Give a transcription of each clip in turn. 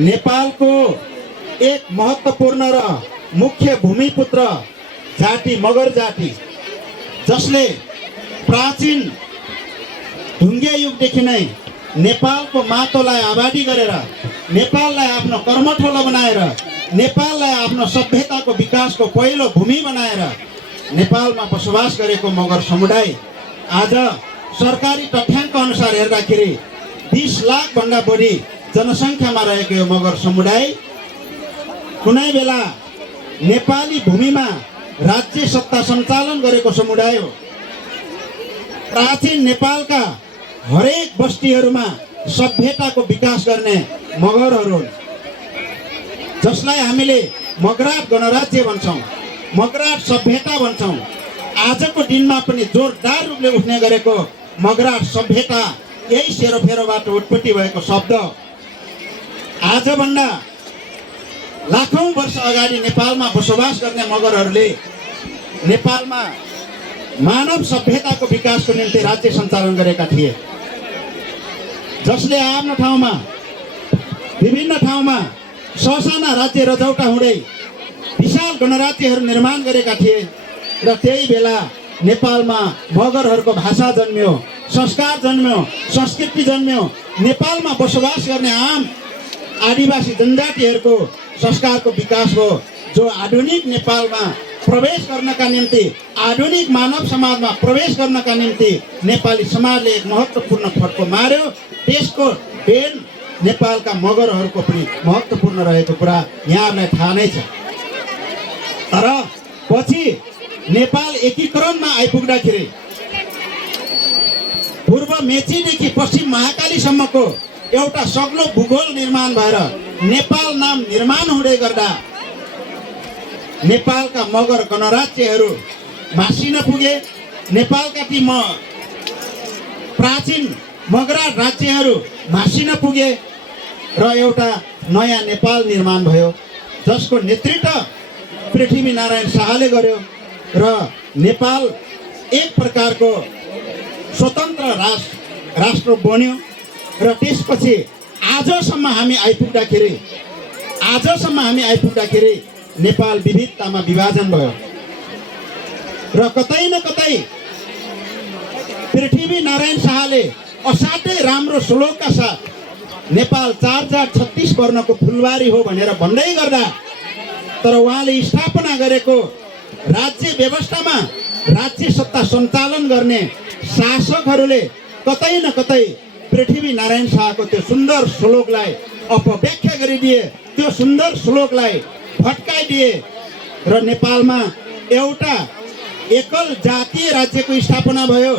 नेपालको एक महत्त्वपूर्ण र मुख्य भूमिपुत्र जाति मगर जाति, जसले प्राचीन ढुङ्गे युगदेखि नै नेपालको माटोलाई आबादी गरेर, नेपाललाई आफ्नो कर्मठोला बनाएर, नेपाललाई आफ्नो सभ्यताको विकासको पहिलो भूमि बनाएर नेपालमा बसोबास गरेको मगर समुदाय आज सरकारी तथ्याङ्क अनुसार हेर्दाखेरि 20 लाख भन्दा बढी जनसङ्ख्यामा रहेको यो मगर समुदाय कुनै बेला नेपाली भूमिमा राज्य सत्ता सञ्चालन गरेको समुदाय हो। प्राचीन नेपालका हरेक बस्तीहरूमा सभ्यताको विकास गर्ने मगरहरू हुन्, जसलाई हामीले मगराट गणराज्य भन्छौँ, मगराट सभ्यता भन्छौँ। आजको दिनमा पनि जोरदार रूपले उठ्ने गरेको मगराट सभ्यता यही सेरोफेरोबाट उत्पत्ति भएको शब्द। आजभन्दा लाखौं वर्ष अगाडि नेपालमा बसोबास गर्ने मगरहरूले नेपालमा मानव सभ्यताको विकासको निम्ति राज्य सञ्चालन गरेका थिए, जसले आफ्नो ठाउँमा विभिन्न ठाउँमा ससाना राज्य रजौटा हुँदै विशाल गणराज्यहरू निर्माण गरेका थिए। र त्यही बेला नेपालमा मगरहरूको भाषा जन्मियो, संस्कार जन्मियो, संस्कृति जन्मियो। नेपालमा बसोबास गर्ने आम आदिवासी जनजातिहरूको संस्कारको विकास हो, जो आधुनिक नेपालमा प्रवेश गर्नका निम्ति, आधुनिक मानव समाजमा प्रवेश गर्नका निम्ति नेपाली समाजले एक महत्त्वपूर्ण फड्को मार्यो। त्यसको देन नेपालका मगरहरूको पनि महत्त्वपूर्ण रहेको कुरा यहाँहरूलाई थाहा नै छ। तर पछि नेपाल एकीकरणमा आइपुग्दाखेरि पूर्व मेचीदेखि पश्चिम महाकालीसम्मको एउटा सग्लो भूगोल निर्माण भएर नेपाल नाम निर्माण हुँदै गर्दा नेपालका मगर गणराज्यहरू मासिन पुगे। नेपालका ती प्राचीन मगराट राज्यहरू मासिन पुगे र एउटा नयाँ नेपाल निर्माण भयो, जसको नेतृत्व पृथ्वीनारायण शाहले गर्यो र नेपाल एक प्रकारको स्वतन्त्र राष्ट्र बन्यो। र त्यसपछि आजसम्म हामी आइपुग्दाखेरि नेपाल विविधतामा विभाजन भयो र कतै न कतै पृथ्वीनारायण शाहले असाध्यै राम्रो श्लोकका साथ नेपाल 4036 वर्णको फुलबारी हो भनेर भन्दै गर्दा, तर उहाँले स्थापना गरेको राज्य व्यवस्थामा राज्य सत्ता सञ्चालन गर्ने शासकहरूले कतै न कतै पृथ्वीनारायण शाहको त्यो सुन्दर श्लोकलाई अपव्याख्या गरिदिए, त्यो सुन्दर श्लोकलाई भट्काइदिए र नेपालमा एउटा एकल जातीय राज्यको स्थापना भयो,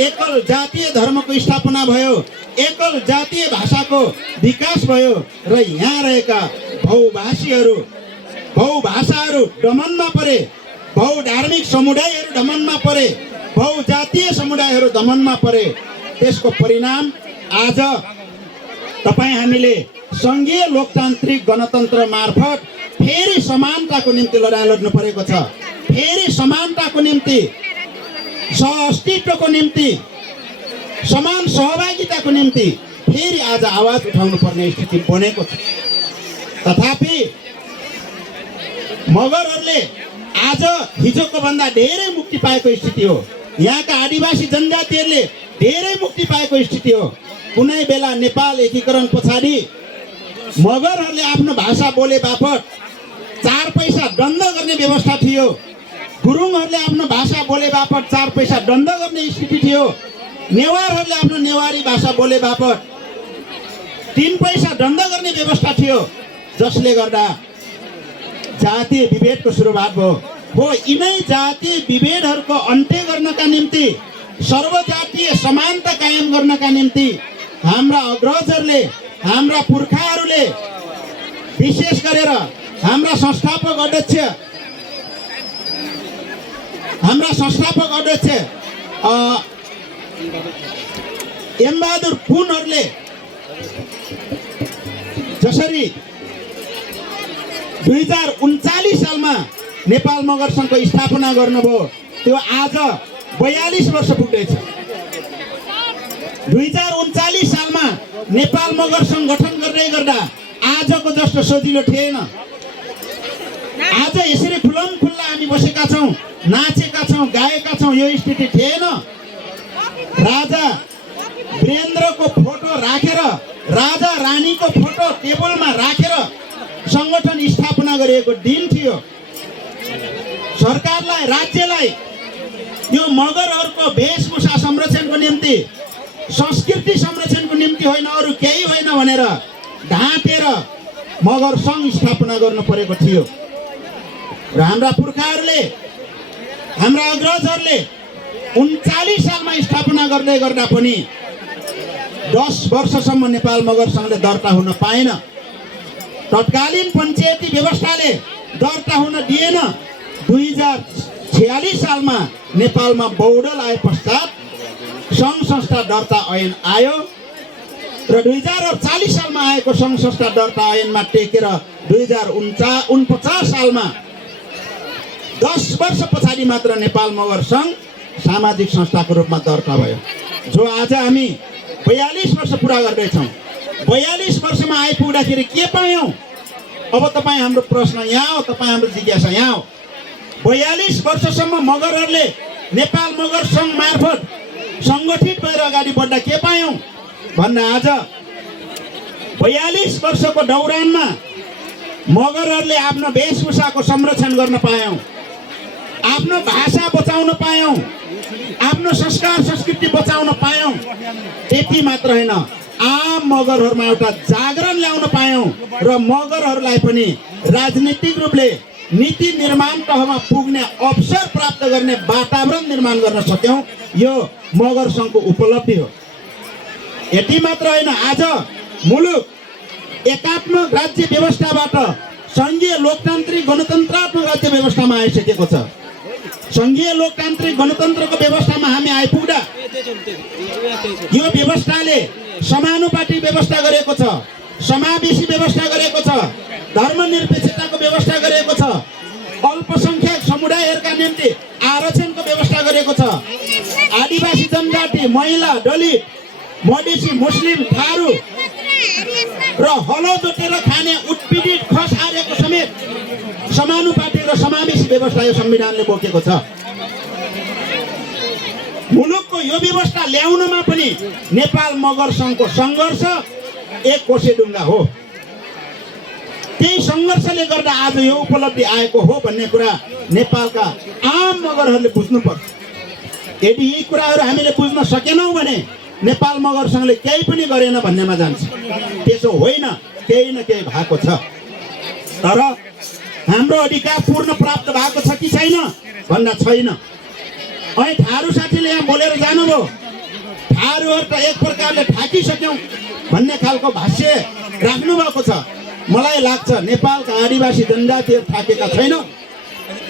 एकल जातीय धर्मको स्थापना भयो, एकल जातीय भाषाको विकास भयो र यहाँ रहेका बहुभाषाहरू दमनमा परे, बहुधार्मिक समुदायहरू दमनमा परे, बहुजातीय समुदायहरू दमनमा परे। त्यसको परिणाम आज हामीले सङ्घीय लोकतान्त्रिक गणतन्त्र मार्फत फेरि समानताको निम्ति लडाइँ लड्नु परेको छ। फेरि समानताको निम्ति, सहअस्तित्वको निम्ति, समान सहभागिताको निम्ति फेरि आज आवाज उठाउनु पर्ने स्थिति बनेको छ। तथापि मगरहरूले आज हिजोको भन्दा धेरै मुक्ति पाएको स्थिति हो। यहाँका आदिवासी जनजातिहरूले धेरै मुक्ति पाएको स्थिति हो। कुनै बेला नेपाल एकीकरण पछाडि मगरहरूले आफ्नो भाषा बोले बापत 4 पैसा दण्ड गर्ने व्यवस्था थियो। गुरुङहरूले आफ्नो भाषा बोले बापत 4 पैसा दण्ड गर्ने स्थिति थियो। नेवारहरूले आफ्नो नेवारी भाषा बोले बापत 3 पैसा दण्ड गर्ने व्यवस्था थियो, जसले गर्दा जातीय विभेदको सुरुवात भयो। यिनै जातीय विभेदहरूको अन्त्य गर्नका निम्ति, सर्वजातीय समानता कायम गर्नका निम्ति हाम्रा अग्रजहरूले, हाम्रा पुर्खाहरूले, विशेष गरेर हाम्रा संस्थापक अध्यक्ष एमबहादुर पुनहरूले जसरी 2039 सालमा नेपाल मगर सङ्घको स्थापना गर्नुभयो, त्यो आज 42 वर्ष पुग्दैछ। 2039 सालमा नेपाल मगर सङ्घ गठन गर्दै गर्दा आजको जस्तो सजिलो थिएन। आज यसरी खुल्लम खुल्ला हामी बसेका छौँ, नाचेका छौँ, गाएका छौँ, यो स्थिति थिएन। राजा वीरेन्द्रको फोटो राखेर, राजा रानीको फोटो टेबलमा राखेर संगठन स्थापना गरिएको दिन थियो। सरकारलाई, राज्यलाई यो मगरहरूको वेशभूषा संरक्षणको निम्ति, संस्कृति संरक्षणको निम्ति होइन, अरू केही होइन भनेर ढाँटेर मगर सङ्घ स्थापना गर्नु परेको थियो। र हाम्रा पुर्खाहरूले, हाम्रा अग्रजहरूले 39 सालमा स्थापना गर्दै गर्दा पनि 10 वर्षसम्म नेपाल मगर सङ्घले दर्ता हुन पाएन। तत्कालीन पञ्चायती व्यवस्थाले दर्ता हुन दिएन। 2046 सालमा नेपालमा बहुदल आए पश्चात सङ्घ संस्था दर्ता ऐन आयो र 2040 सालमा आएको सङ्घ संस्था दर्ता ऐनमा टेकेर 2049 सालमा 10 वर्ष पछाडि मात्र नेपाल मगर सङ्घ सामाजिक संस्थाको रूपमा दर्ता भयो। जो आज हामी 42 वर्ष पुरा गर्दैछौँ। 42 वर्षमा आइपुग्दाखेरि के पायौँ? अब तपाईँ हाम्रो प्रश्न यहाँ हो, तपाईँ हाम्रो जिज्ञासा यहाँ हो। 42 वर्षसम्म मगरहरूले नेपाल मगर सङ्घ मार्फत सङ्गठित भएर अगाडि बढ्दा के पायौँ भन्दा आज 42 वर्षको दौरानमा मगरहरूले आफ्नो वेशभूषाको संरक्षण गर्न पायौँ, आफ्नो भाषा बचाउन पायौँ, आफ्नो संस्कार संस्कृति बचाउन पायौँ। त्यति मात्र होइन, आम मगरहरूमा एउटा जागरण ल्याउन पायौँ र मगरहरूलाई पनि राजनीतिक रूपले नीति निर्माण तहमा पुग्ने अवसर प्राप्त गर्ने वातावरण निर्माण गर्न सक्यौँ। यो मगर सङ्घको उपलब्धि हो। यति मात्र होइन, आज मुलुक एकात्मक राज्य व्यवस्थाबाट सङ्घीय लोकतान्त्रिक गणतन्त्रात्मक राज्य व्यवस्थामा आइसकेको छ। सङ्घीय लोकतान्त्रिक गणतन्त्रको व्यवस्थामा हामी आइपुग्दा यो व्यवस्थाले समानुपातिक व्यवस्था गरेको छ, समावेशी व्यवस्था गरेको छ, धर्मनिरपेक्षताको व्यवस्था गरेको छ, अल्पसङ्ख्यक समुदायहरूका निम्ति आरक्षणको व्यवस्था गरेको छ, आदिवासी जनजाति, महिला, दलित, मधेसी, मुस्लिम, थारू र हलो जोतेर खाने उत्पीडित खस आर्यको समेत समानुपातिक र समावेशी व्यवस्था यो संविधानले बोकेको छ। मुलुकको यो व्यवस्था ल्याउनमा पनि नेपाल मगर सङ्घको सङ्घर्ष एक कोसेढुङ्गा हो। त्यही सङ्घर्षले गर्दा आज यो उपलब्धि आएको हो भन्ने कुरा नेपालका आम मगरहरूले बुझ्नुपर्छ। यदि यी कुराहरू हामीले बुझ्न सकेनौँ भने नेपाल मगर सङ्घले केही पनि गरेन भन्नेमा जान्छ। त्यसो होइन, केही न केही भएको छ। तर हाम्रो अधिकार पूर्ण प्राप्त भएको छ कि छैन भन्दा छैन। अनि थारू साथीले यहाँ बोलेर जानुभयो, थारूहरू त एक प्रकारले थाकिसक्यौँ भन्ने खालको भाष्य राख्नु भएको छ। मलाई लाग्छ नेपालका आदिवासी जनजातिहरू थाकेका छैन,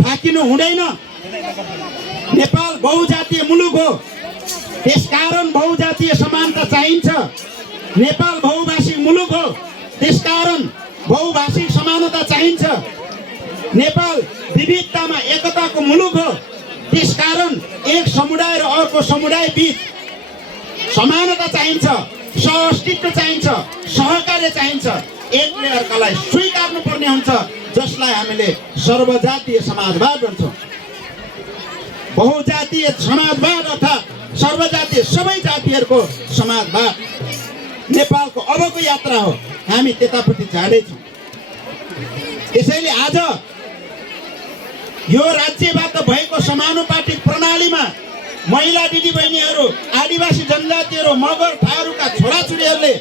थाकिनु हुँदैन। नेपाल बहुजातीय मुलुक हो, त्यसकारण बहुजातीय समानता चाहिन्छ। नेपाल बहुभाषी मुलुक हो, त्यसकारण बहुभाषिक समानता चाहिन्छ। नेपाल विविधतामा एकताको मुलुक हो, त्यसकारण एक समुदाय र अर्को समुदाय बीच समानता चाहिन्छ, सहअस्तित्व चाहिन्छ, सहकार्य चाहिन्छ। एकले अर्कालाई स्वीकार्नु पर्ने हुन्छ, जसलाई हामीले सर्वजातीय समाजवाद भन्छौँ। बहुजातीय समाजवाद अर्थात् सर्वजातीय सबै जातिहरूको समाजवाद नेपालको अबको यात्रा हो। हामी त्यतापट्टि जाँदैछौँ। त्यसैले आज यो राज्यबाट भएको समानुपातिक प्रणालीमा महिला दिदीबहिनीहरू, आदिवासी जनजातिहरू, मगर, थारूका छोराछोरीहरूले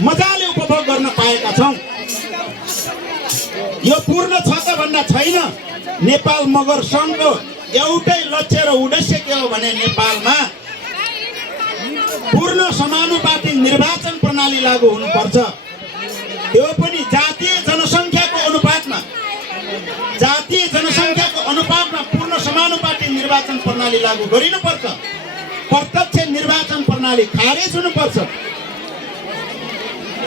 मजाले उपभोग गर्न पाएका छौँ। यो पूर्ण छ त भन्दा छैन। नेपाल मगर सङ्घको एउटै लक्ष्य र उद्देश्य के हो भने नेपालमा पूर्ण समानुपातिक निर्वाचन प्रणाली लागू हुनुपर्छ। त्यो पनि जातीय जनसङ्ख्याको अनुपातमा, जातीय जनसङ्ख्याको अनुपातमा पूर्ण समानुपातिक निर्वाचन प्रणाली लागू गरिनुपर्छ। प्रत्यक्ष निर्वाचन प्रणाली खारेज हुनुपर्छ।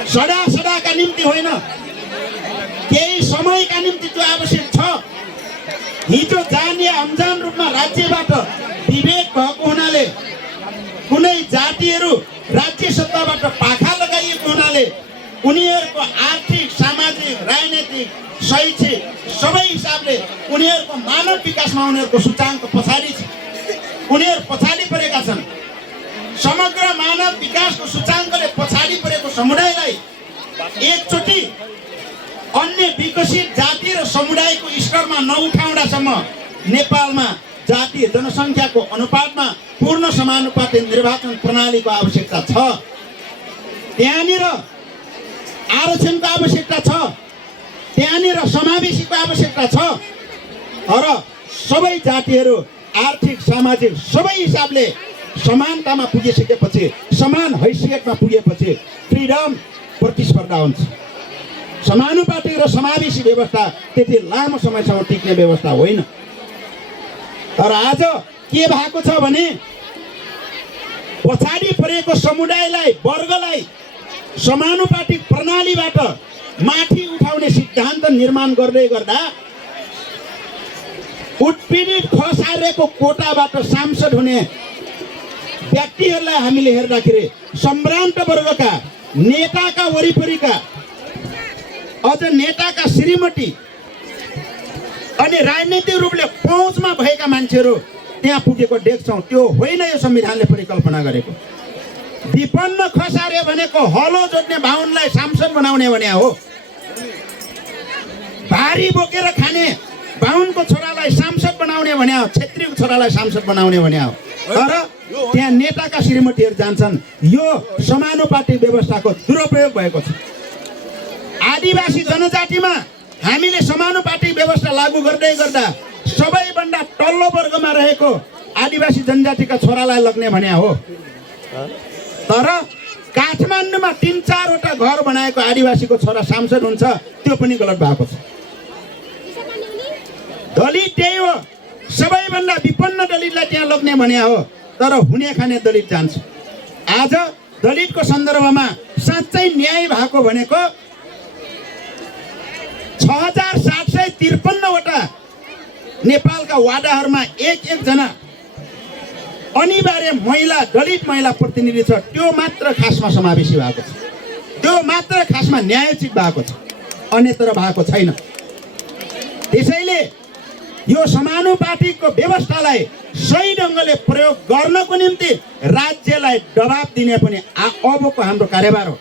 सदाका निम्ति होइन, केही समयका निम्ति त्यो आवश्यक छ। हिजो जानीय अनजान रूपमा राज्यबाट विभेद भएको हुनाले, कुनै जातिहरू राज्य सत्ताबाट पाखा लगाइएको हुनाले उनीहरूको आर्थिक, सामाजिक, राजनीतिक, शैक्षिक सबै हिसाबले उनीहरूको मानव विकासमा उनीहरूको सूचाङ्क पछाडि छ। उनीहरू पछाडि परेका छन्। समग्र मानव विकासको सूचाङ्कले पछाडि परेको समुदायलाई एकचोटि अन्य विकसित जाति र समुदायको स्तरमा नउठाउँदासम्म नेपालमा जातीय जनसङ्ख्याको अनुपातमा पूर्ण समानुपातिक निर्वाचन प्रणालीको आवश्यकता छ। त्यहाँनिर आरक्षणको आवश्यकता छ, त्यहाँनिर समावेशीको आवश्यकता छ। तर सबै जातिहरू आर्थिक, सामाजिक सबै हिसाबले समानतामा पुगिसकेपछि, समान हैसियतमा पुगेपछि फ्रिडम प्रतिस्पर्धा हुन्छ। समानुपातिक र समावेशी व्यवस्था त्यति लामो समयसम्म टिक्ने व्यवस्था होइन। तर आज के भएको छ भने पछाडि परेको समुदायलाई, वर्गलाई समानुपातिक प्रणालीबाट माथि उठाउने सिद्धान्त निर्माण गर्दै गर्दा उत्पीडित खसारेको कोटाबाट सांसद हुने व्यक्तिहरूलाई हामीले हेर्दाखेरि सम्भ्रान्त वर्गका नेताका वरिपरिका, अझ नेताका श्रीमती अनि राजनीतिक रूपले पहुँचमा भएका मान्छेहरू त्यहाँ पुगेको देख्छौँ। त्यो होइन यो संविधानले परिकल्पना गरेको। विपन्न खसारे भनेको हलो जोत्ने बाहुनलाई सांसद बनाउने भने हो। भारी बोकेर खाने बाहुनको छोरालाई सांसद बनाउने भने हो, छेत्रीको छोरालाई सांसद बनाउने भने हो। तर त्यहाँ नेताका श्रीमतीहरू जान्छन्। यो समानुपातिक व्यवस्थाको दुरुपयोग भएको छ। आदिवासी जनजातिमा हामीले समानुपातिक व्यवस्था लागू गर्दै गर्दा सबैभन्दा तल्लो वर्गमा रहेको आदिवासी जनजातिका छोरालाई लग्ने भने हो। तर काठमाडौँमा 3-4वटा घर बनाएको आदिवासीको छोरा सांसद हुन्छ, त्यो पनि गलत भएको छ। दलित त्यही हो, सबैभन्दा विपन्न दलितलाई त्यहाँ लग्ने भने हो। तर हुने खाने दलित जान्छ। आज दलितको सन्दर्भमा साँच्चै न्याय भएको भनेको 6753वटा नेपालका वाडाहरूमा एक-एकजना अनिवार्य महिला, दलित महिला प्रतिनिधि छ। त्यो मात्र खासमा समावेशी भएको छ, त्यो मात्र खासमा न्यायोचित भएको छ, अन्यत्र भएको छैन। त्यसैले यो समानुपातिकको व्यवस्थालाई सही ढङ्गले प्रयोग गर्नको निम्ति राज्यलाई दबाब दिने पनि अबको हाम्रो कार्यभार हो।